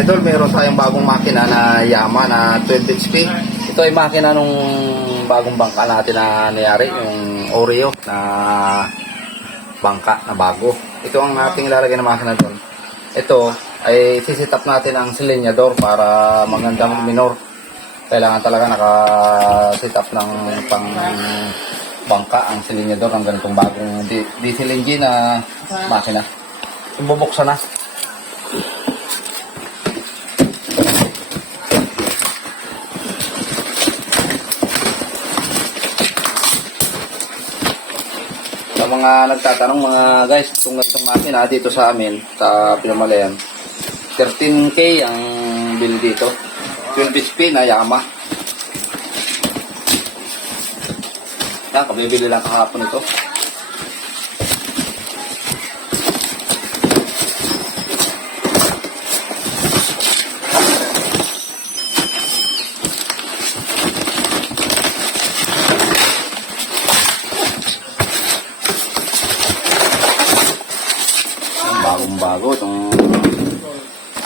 idol, meron tayong bagong makina na Yama na 12 HP. Ito ay makina nung bagong bangka natin na nangyari, yung Oreo na bangka na bago. Ito ang ating ilalagay na makina doon. Ito ay sisit up natin ang silinyador para magandang minor. Kailangan talaga naka-sit ng pang bangka ang silinyador ng ganitong bagong di- diesel engine na makina. Bubuksan na. Mga nagtatanong mga guys, kung ganitong makina dito sa amin, sa Pinamalayan, 13K ang bili dito. 12 HP na Yama. Yan, kabibili lang kahapon ito.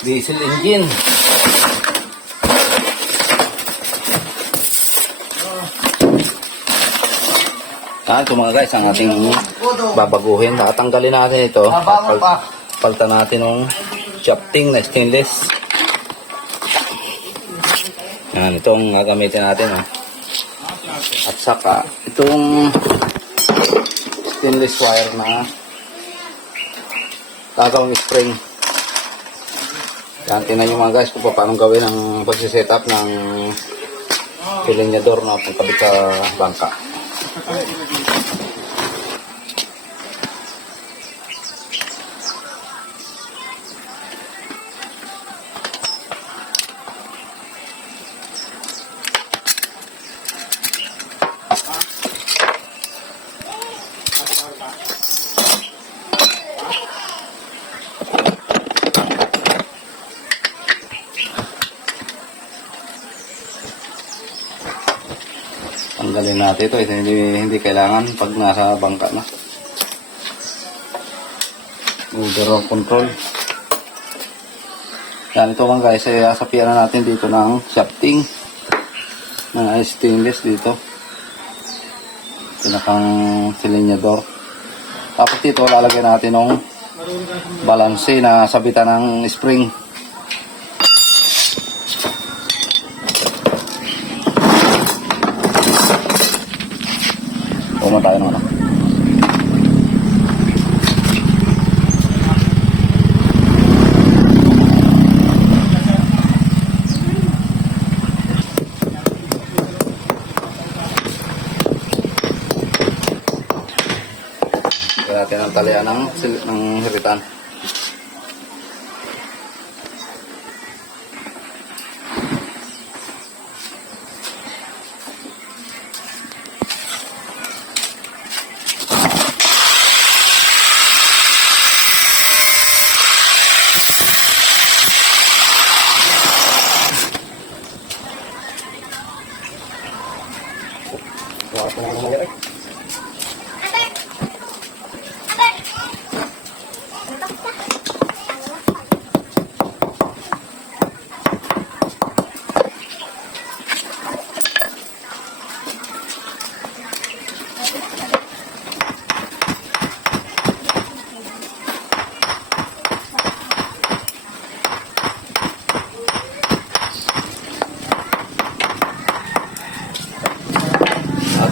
Diesel engine. Ah, ito mga guys, ang ating babaguhin. Tatanggalin natin ito. Pal palta natin ng shafting na stainless. Yan, ito ang gagamitin natin. Oh. At saka, itong stainless wire na gagawing spring. Yan, tingnan nyo mga guys kung paano gawin ang pagsiset up ng silinyador na pangkabit sa bangka. Tanggalin natin ito. ito hindi, hindi kailangan pag nasa bangka na. Order of control. Yan, ito mga guys, ay sapian na natin dito ng shafting na stainless dito. Pinakang silinyador. Tapos dito, lalagyan natin ng balanse na sabitan ng spring. Puma tayo ng ano. Ang talian ng, ng hiritan.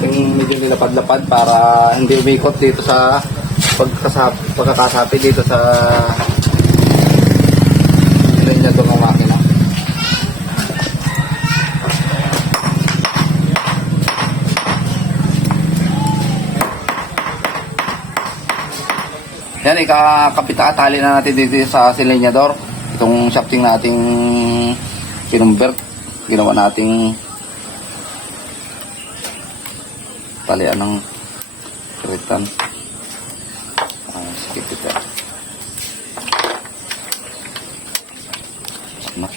ating medyo nilapad-lapad para hindi umikot dito sa pagkasap, pagkakasapi dito sa linya to ng makina. Yan, ikakapita tali na natin dito sa silinyador. Itong shafting nating pinumbert. Ginawa nating talian ng kritan. Ah, skip ito. Ano?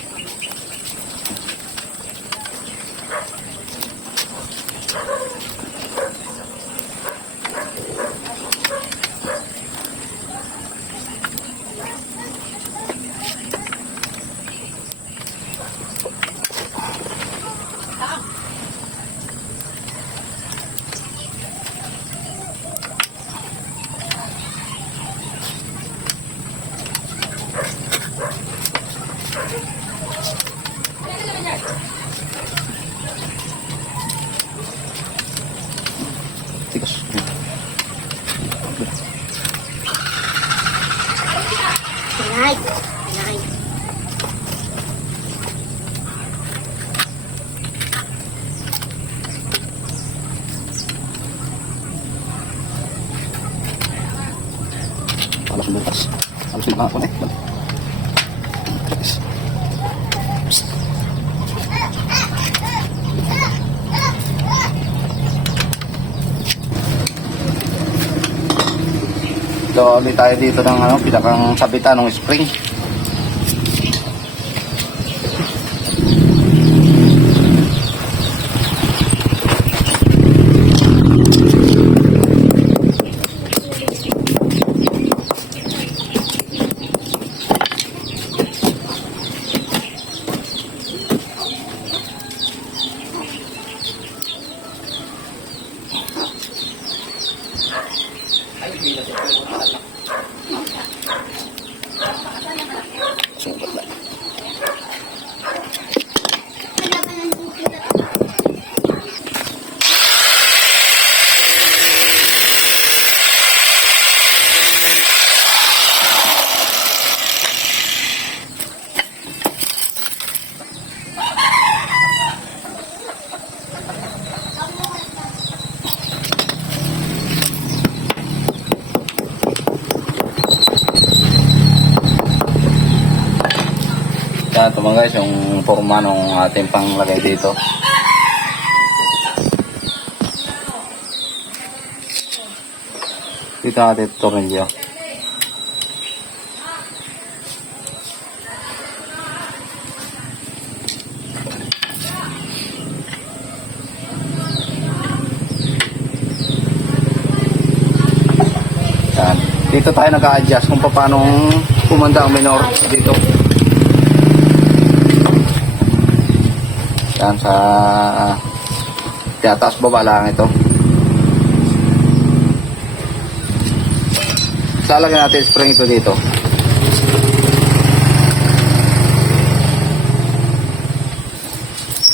Tigas. Right. Right. Alas bukas. Alas lima ako na eh. Tigas. So, ulit tayo dito ng ano, pinakang sabitan ng spring. Sugat na. Yan, ito mga guys, yung forma ng ating panglagay dito. Dito natin ito tornilyo. Dito tayo nag-a-adjust kung paano pumanda ang minor dito. Yan sa tiyataas baba lang ito. Lalagyan natin spring ito dito.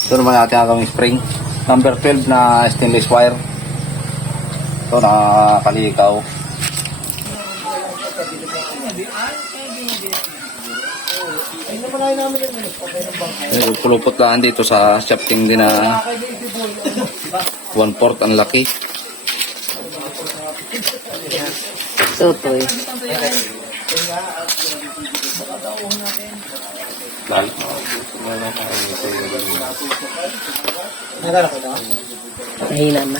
Ito naman natin ang spring. Number 12 na stainless wire. Ito nakakalikaw. Ayun, pulupot lang dito sa shafting din na 1 fourth ang laki. Tutoy. Mahina na.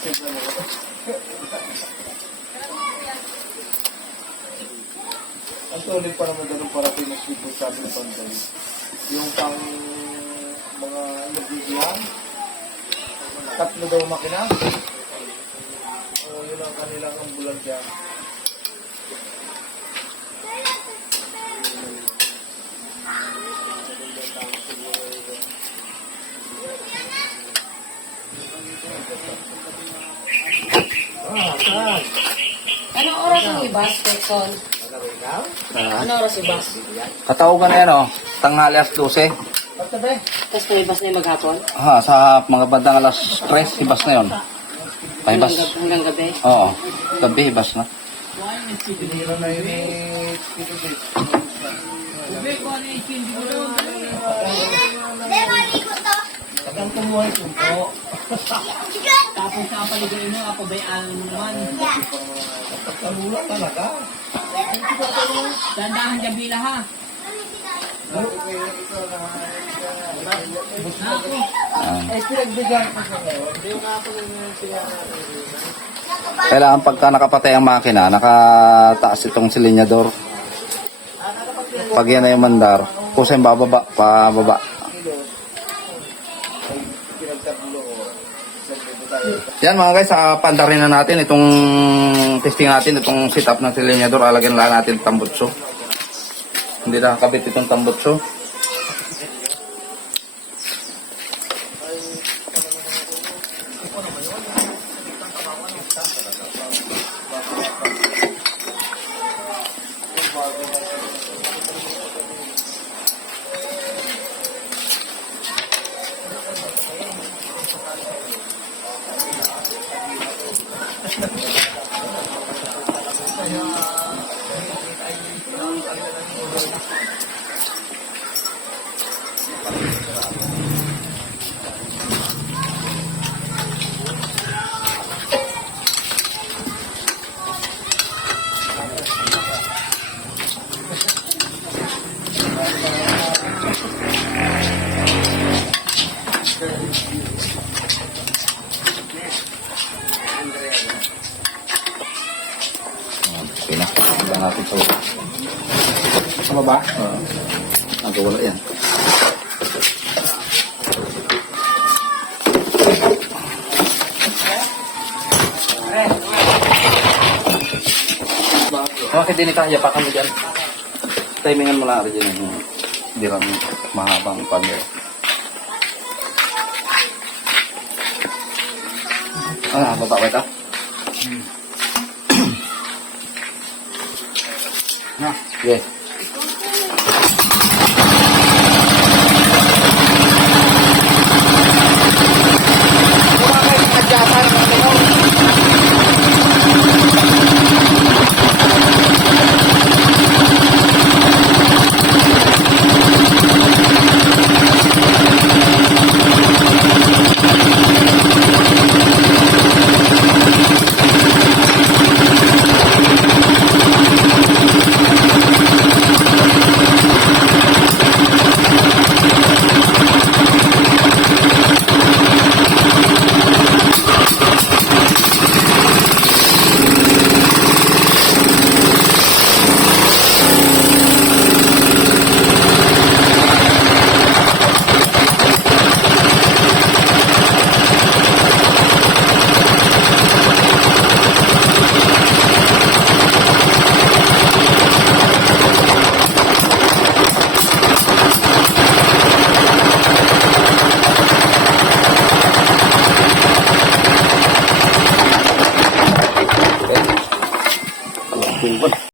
Ang tuloy pa naman ganun para pinasipos sa ating panday. Yung pang mga nabigyan, tatlo daw makina. O yun ang kanilang ambulansya. Anong oras yung ibas, Petson? Anong oras ibas? Katawagan na yan, oh. Tanghali alas 12. Tapos may ibas na yung maghapon? Ha, sa mga bandang alas 3, hibas na yon. Pahibas. Hanggang, hanggang gabi? Oo. Gabi, hibas na. Pinira na yun eh. Tito Sid. Ang tumuhay ko po. Tapos sa paligay mo, apabayaan mo naman. Talula talaga. Dandahan Jabila ha. Yan. Ay, pinagbigyan ko sa ngayon. Hindi nga ako nang siya. Kailangan pagka nakapatay ang makina, nakataas itong silinyador. Pag yan ay mandar, kusay bababa, pababa. Yan mga guys, sa pandarin na natin itong testing natin, itong setup ng silinyador, alagyan lang natin tambutso. Hindi nakakabit itong tambutso. Okay Bakit din kaya pa kami dyan? Timingan mo lang rin dyan yung dirang mahabang pag Ah, baba ba ito? Yes.